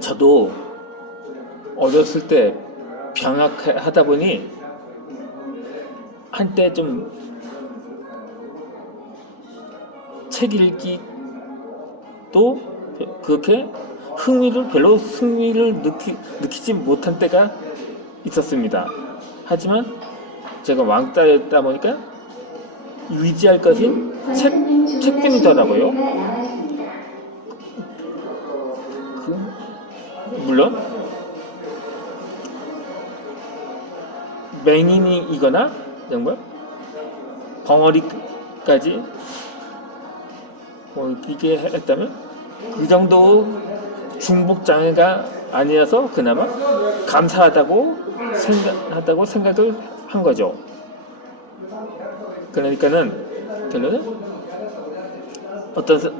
저도 어렸을 때 병학하다 보니 한때 좀 책 읽기도 그렇게 별로 흥미를 느끼지 못한 때가 있었습니다. 하지만 제가 왕따였다 보니까 의지할 것이 책뿐이더라고요. 물론 맹인이거나 정말 벙어리까지 이게 했다면 그 정도 중복 장애가 아니어서 그나마 감사하다고 생각을 한 거죠. 그러니까는 결론은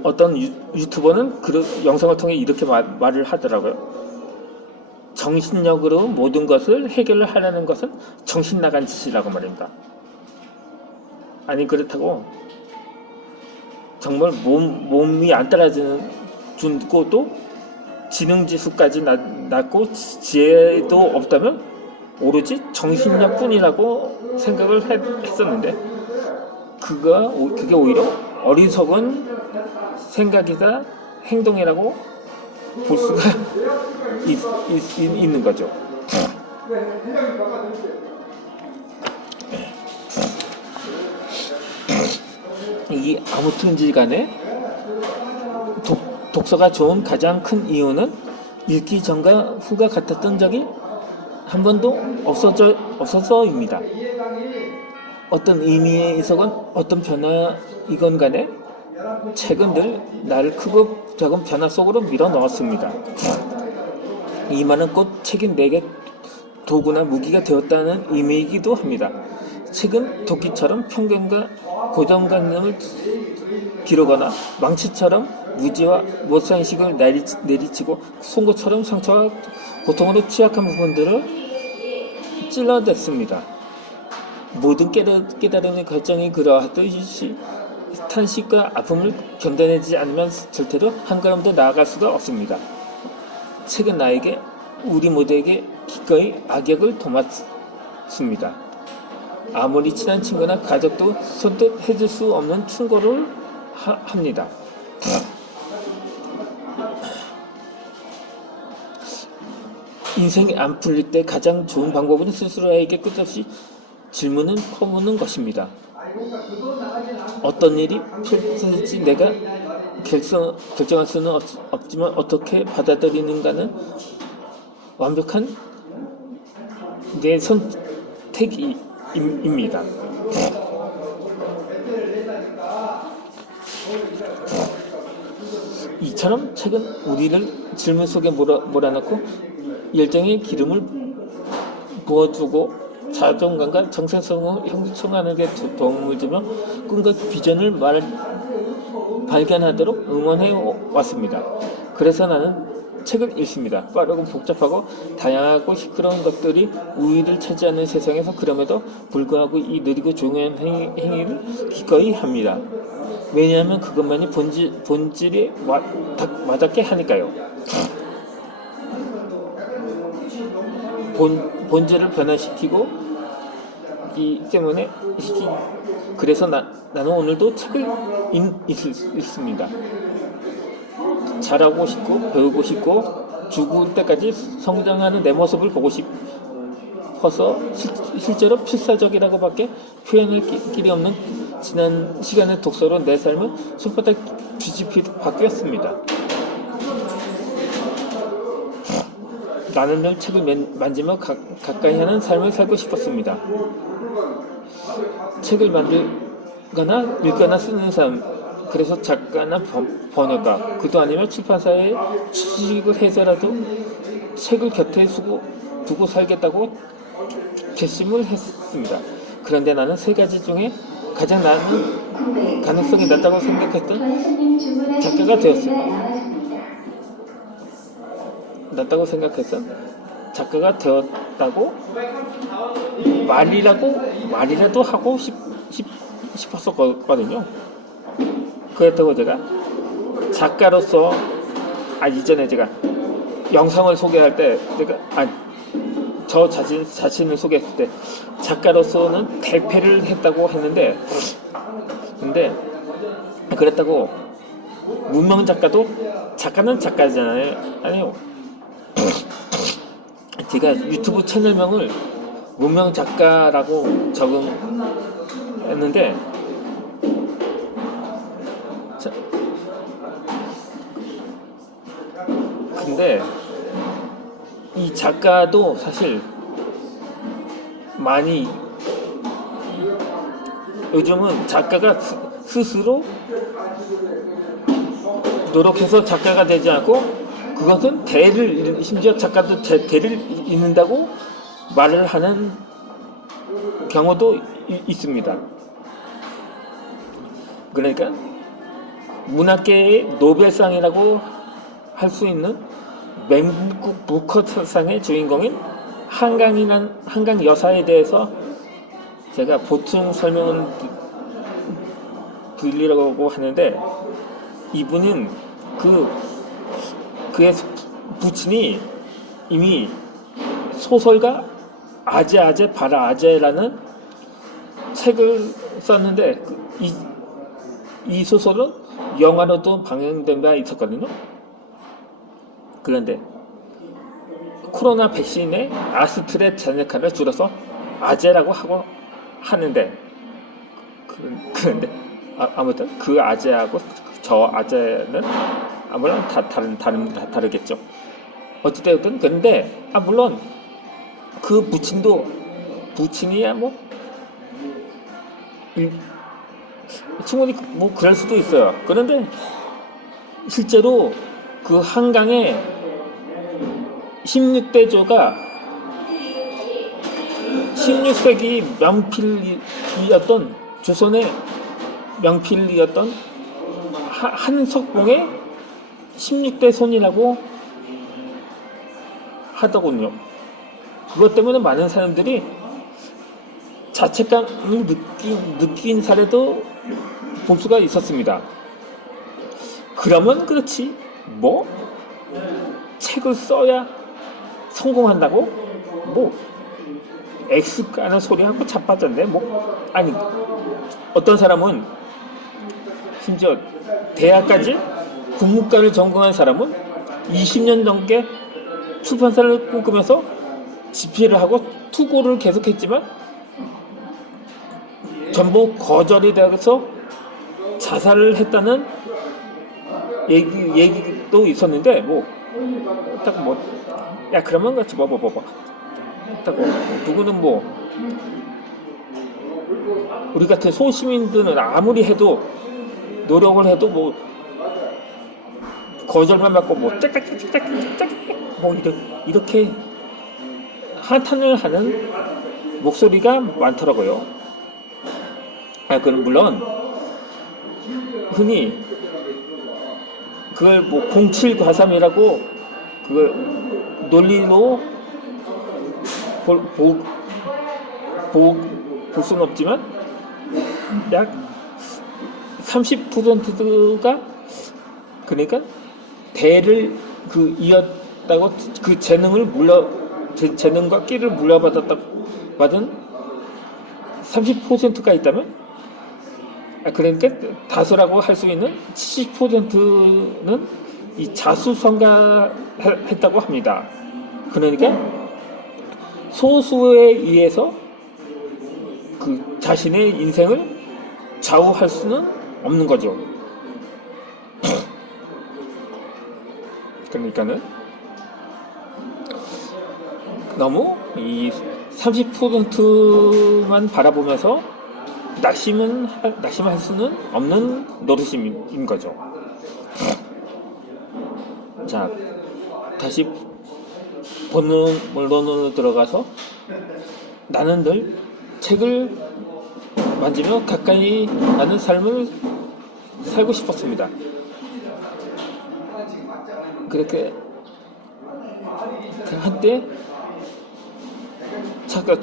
어떤 유튜버는 그 영상을 통해 이렇게 말을 하더라고요. 정신력으로 모든 것을 해결을 하려는 것은 정신 나간 짓이라고 말입니다. 아니 그렇다고 정말 몸이 안 따라주는 것도 지능지수까지 낮고 지혜도 없다면 오로지 정신력뿐이라고 생각을 했었는데 그게 오히려 어리석은 생각이다 행동이라고 볼 수가 있는 거죠. 이 아무튼지 간에 독서가 좋은 가장 큰 이유는 읽기 전과 후가 같았던 적이 한 번도 없어서입니다. 어떤 의미에 있어건 어떤 변화이건 간에 책은 늘 나를 크고 작은 변화 속으로 밀어 넣었습니다. 이 말은 곧 책이 내게 도구나 무기가 되었다는 의미이기도 합니다. 책은 도끼처럼 편견과 고정관념을 기르거나 망치처럼 무지와 못상식을 내리치고 송곳처럼 상처와 고통으로 취약한 부분들을 찔러댔습니다. 모든 깨달음의 결정이 그러하듯이 탄식과 아픔을 견뎌내지 않으면 절대로 한 걸음도 나아갈 수가 없습니다. 책은 나에게 우리 모두에게 기꺼이 악역을 도맡습니다. 아무리 친한 친구나 가족도 선뜻 해줄 수 없는 충고를 합니다. 인생이 안 풀릴 때 가장 좋은 방법은 스스로에게 끝없이 질문을 퍼무는 것입니다. 어떤 일이 펼쳐질지 내가 결정할 수는 없지만 어떻게 받아들이는가는 완벽한 내 선택입니다. 이처럼 책은 우리를 질문 속에 몰아넣고 열정의 기름을 부어주고 자존감과 정체성을 형성하는 데 도움을 주며 꿈과 비전을 발견하도록 응원해 왔습니다. 그래서 나는 책을 읽습니다. 빠르고 복잡하고 다양하고 시끄러운 것들이 우위를 차지하는 세상에서 그럼에도 불구하고 이 느리고 조용한 행위를 기꺼이 합니다. 왜냐하면 그것만이 본질에 딱 맞게 하니까요. 본질을 변화시키고 이 때문에 그래서 나는 오늘도 책을 읽습니다. 잘하고 싶고 배우고 싶고 죽을 때까지 성장하는 내 모습을 보고 싶어서 실제로 필사적이라고밖에 표현할 길이 없는 지난 시간의 독서로 내 삶은 손바닥 뒤집히듯 바뀌었습니다. 나는 늘 책을 만지며 가까이 하는 삶을 살고 싶었습니다. 책을 만들거나 읽거나 쓰는 삶, 그래서 작가나 번역가, 그도 아니면 출판사에 취직을 해서라도 책을 곁에 두고 살겠다고 결심을 했습니다. 그런데 나는 세 가지 중에 가장 나은 가능성이 낮다고 생각했던 작가가 되었어요. 작가가 되었다고 말이라도 하고 싶었었거든요. 그렇다고 제가 작가로서 이전에 제가 영상을 소개할 때 제가 저 자신을 소개했을 때 작가로서는 대패를 했다고 했는데, 근데 그랬다고 문명 작가는 작가잖아요. 아니요. 제가 유튜브 채널명을 문명 작가라고 적응했는데, 근데 이 작가도 사실 많이, 요즘은 작가가 스스로 노력해서 작가가 되지 않고, 그것은 심지어 작가도 대를 잇는다고 말을 하는 경우도 있습니다. 그러니까 문학계의 노벨상이라고 할 수 있는 맹국 부커상의 주인공인 한강 여사에 대해서 제가 보충 설명을 드리려고 하는데, 이분은 그의 부친이 이미 소설가 아재 바라 아재라는 책을 썼는데, 이 소설은 영화로도 방영된 바 있었거든요. 그런데 코로나 백신의 아스트레제네카를 줄여서 아재라고 하고 하는데, 그런데 아무튼 그 아재하고 저 아재는 물론 다르겠죠. 어찌되었든, 근데 물론 그 부친이야 뭐 충분히 뭐 그럴 수도 있어요. 그런데 실제로 그 한강에 16대조가 16세기 명필이었던, 조선의 명필이었던 한석봉의 16대 손이라고 하더군요. 그것 때문에 많은 사람들이 자책감을 느낀 사례도 볼 수가 있었습니다. 그러면 그렇지, 뭐 책을 써야 성공한다고? 뭐 X 까는 소리하고 자빠졌네. 뭐 아니, 어떤 사람은 심지어 대학까지 국문과를 전공한 사람은 20년 넘게 출판사를 꿈꾸면서 집필을 하고 투고를 계속했지만 전부 거절이 되어서 자살을 했다는 얘기도 있었는데, 그러면 그렇지, 누구는 우리 같은 소시민들은 아무리 해도, 노력을 해도 거절만 받고 짝짝짝짝짝짝 이렇게 한탄을 하는 목소리가 많더라고요. 그럼 물론 흔히 그걸 07과삼이라고 그걸 논리로 볼 수는 없지만, 약 30%가 그러니까 대를 이었다고, 그 재능과 끼를 받은 30%가 있다면, 그러니까 다수라고 할 수 있는 70%는 이 자수성가했다고 합니다. 그러니까 소수에 의해서 그 자신의 인생을 좌우할 수는 없는 거죠. 그러니까는 너무 이 30%만 바라보면서 낙심할 수는 없는 노릇인 거죠. 자, 다시 본론으로 들어가서, 나는 늘 책을 만지며 가까이 나는 삶을 살고 싶었습니다. 그렇게 한때 잠깐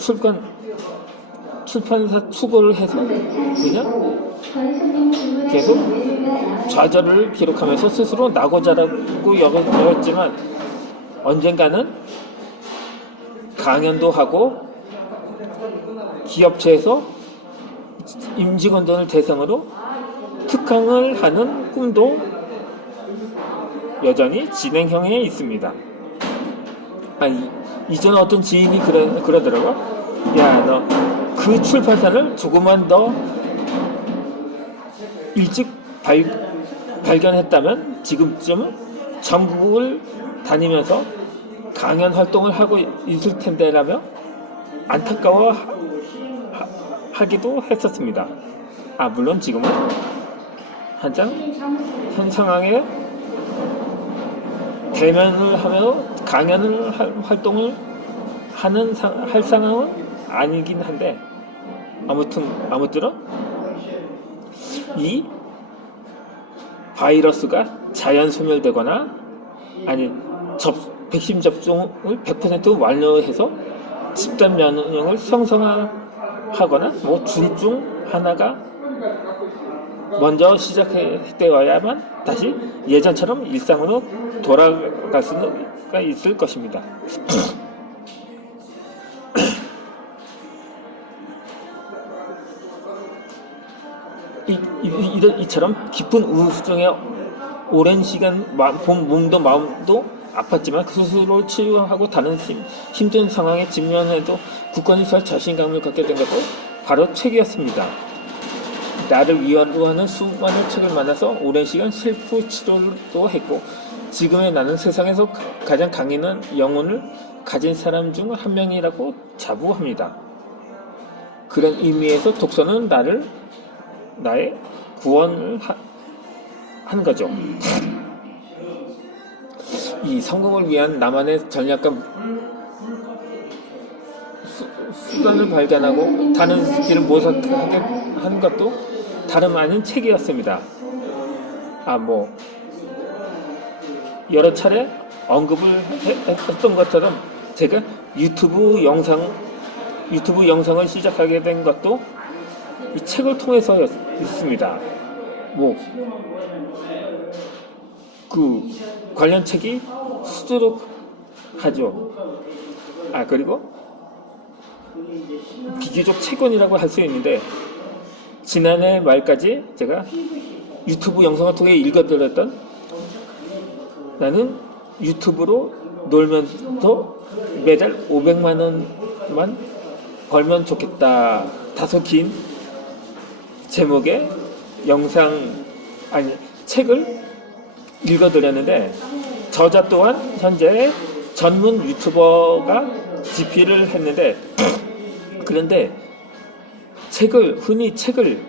출판사 투고를 해서 그냥 계속 좌절을 기록하면서 스스로 낙오자라고 여겼지만, 언젠가는 강연도 하고 기업체에서 임직원들을 대상으로 특강을 하는 꿈도 여전히 진행형에 있습니다. 아니, 이전에 어떤 지인이 그러더라고. 야, 너 그 출판사를 조금만 더 일찍 발견했다면 지금쯤 전국을 다니면서 강연 활동을 하고 있을 텐데라며 안타까워 하기도 했었습니다. 물론 지금은 한창 현 상황에 대면을 하며 강연을 활동을 할 상황은 아니긴 한데 아무쪼록 이 바이러스가 자연 소멸되거나 아니 백신 접종을 100% 완료해서 집단 면역을 형성하거나 뭐 둘 중 하나가 먼저 시작되어야만 다시 예전처럼 일상으로 돌아갈 수가 있을 것입니다. 이처럼 깊은 우울증에 오랜 시간 몸도 마음도 아팠지만 그 스스로 치유하고 다른 힘든 상황에 직면해도 굳건히 설 자신감을 갖게 된 것도 바로 책이었습니다. 나를 위로하는 수많은 책을 만나서 오랜 시간 셀프 치료도 했고 지금의 나는 세상에서 가장 강인한 영혼을 가진 사람 중 한 명이라고 자부합니다. 그런 의미에서 독서는 나의 구원을 한 거죠. 이 성공을 위한 나만의 전략과 수단을 발견하고 다른 길을 모색하게 한 것도 다름 아닌 책이었습니다. 여러 차례 언급을 했던 것처럼 제가 유튜브 영상을 시작하게 된 것도 이 책을 통해서였습니다. 그 관련 책이 수두룩하죠. 그리고 비교적 최근이라고 할 수 있는데 지난해 말까지 제가 유튜브 영상을 통해 읽어드렸던 나는 유튜브로 놀면서 매달 500만 원만 벌면 좋겠다 다소 긴 제목의 책을 읽어드렸는데 저자 또한 현재 전문 유튜버가 집필을 했는데 그런데 흔히 책을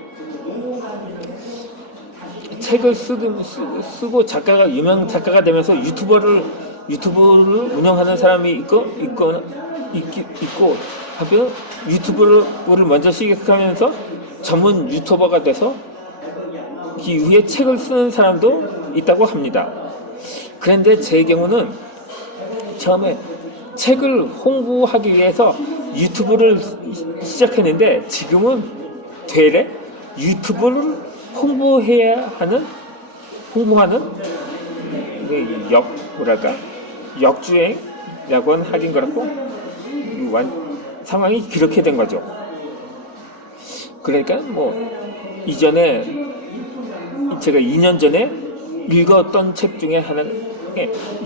쓰고 유명 작가가 되면서 유튜브를 운영하는 사람이 있고 하면 유튜브를 먼저 시작하면서 전문 유튜버가 돼서 그 이후에 책을 쓰는 사람도 있다고 합니다. 그런데 제 경우는 처음에 책을 홍보하기 위해서 유튜브를 시작했는데 지금은 되레 유튜브를 홍보하는 역주행이라고 하긴 그렇고 상황이 그렇게 된 거죠. 그러니까 이전에 제가 2년 전에 읽었던 책 중에 하나는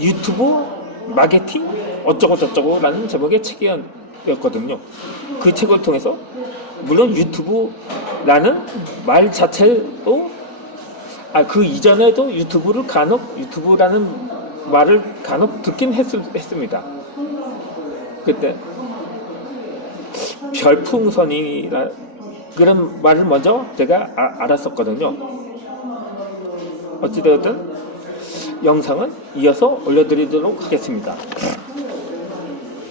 유튜브 마케팅 어쩌고저쩌고라는 제목의 책이었거든요. 그 책을 통해서 물론 유튜브라는 말 자체도 그 이전에도 유튜브라는 말을 간혹 듣긴 했습니다. 그때 별풍선이라 그런 말을 먼저 제가 알았었거든요. 어찌되었든 영상은 이어서 올려드리도록 하겠습니다.